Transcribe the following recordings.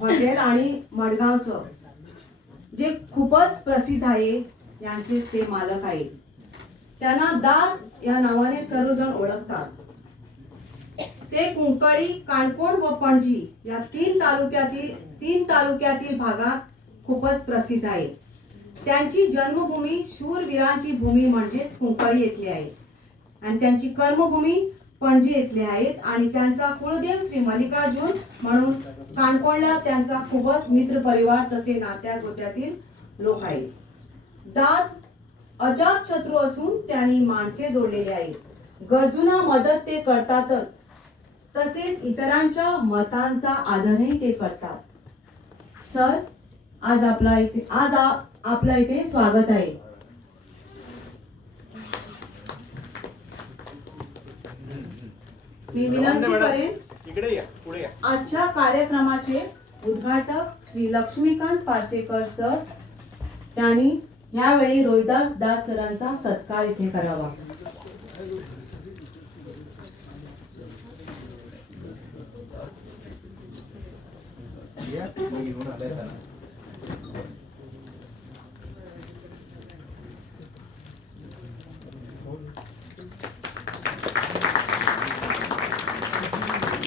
Hotel आणि मडगावचं जे खूपच प्रसिद्ध आहे यांचेच ते मालक आहे त्यांना दाद या नावाने सर्वजण ओळखतात. ते कुंकळी काणकोण व पणजी या तीन तालुक्यातील तीन तालुक्यातील भागात खूपच प्रसिद्ध आहे त्यांची जन्मभूमी शूरवीरांची भूमी म्हणजेच कुंकळी येथली आहे. आणि त्यांची कर्मभूमी पणजी येथली आहेत आणि त्यांचा कुळदेव श्री मल्लिकार्जुन म्हणून काणकोणला त्यांचा खूपच मित्र परिवार तसे नात्या गोत्यातील लोक आहेत. दात अजात शत्रू असून त्यांनी माणसे जोडलेली आहेत. गरजूंना मदत ते करतातच. तसेच इतरांच्या मतांचा आदरही ते करतात. सर आज आपला इथे आज आ- आपल्या इथे स्वागत आहे. मी विनंती करेन. इकडे या पुढे या. आजच्या कार्यक्रमाचे उद्घाटक श्री लक्ष्मीकांत पारसेकर सर. त्यांनी यावेळी रोहिदास दास सरांचा सत्कार इथे करावा.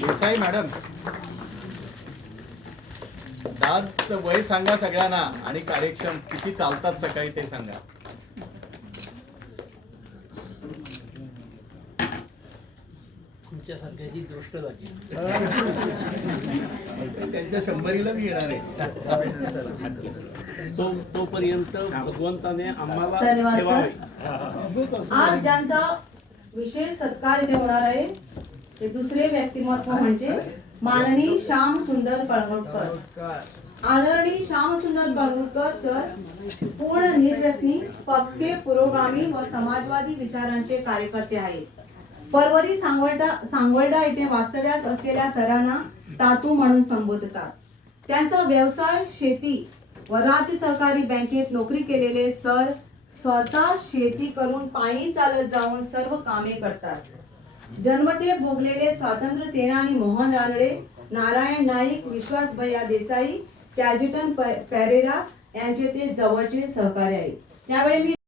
देसाई मॅडम. दादचं वय सांगा सगळ्यांना आणि कार्यक्षम किती चालतात सकाळी ते सांगा. तुमच्यासारख्याची दृष्ट झाली त्यांच्या शंभरीला मी येणार आहे. तो तोपर्यंत भगवंताने आम्हाला धन्यवाद, सर. ठेवावे आज ज्यांचा विशेष सत्कार इथे होणार आहे ते दुसरे व्यक्तिमत्व म्हणजे माननीय श्याम सुंदर बळवटकर आदरणीय श्याम सुंदर बळवटकर सर. पूर्ण निर्व्यसनी पक्के पुरोगामी व समाजवादी विचारांचे कार्यकर्ते आहेत. परवरी सांगवडा सांगवडा येथे वास्तव्यास असलेल्या सरांना तातू म्हणून संबोधतात. त्यांचा व्यवसाय शेती व राज्य सहकारी बँकेत नोकरी केलेले सर स्वतः शेती करून पायी चालत जाऊन सर्व कामे करतात. जन्मठे भोगलेले स्वातंत्र्य सेनानी मोहन रानडे नारायण नाईक विश्वास भैया देसाई कॅजिटन पॅरेरा पेरेरा यांचे ते जवळचे सहकारी आहेत. त्यावेळी मी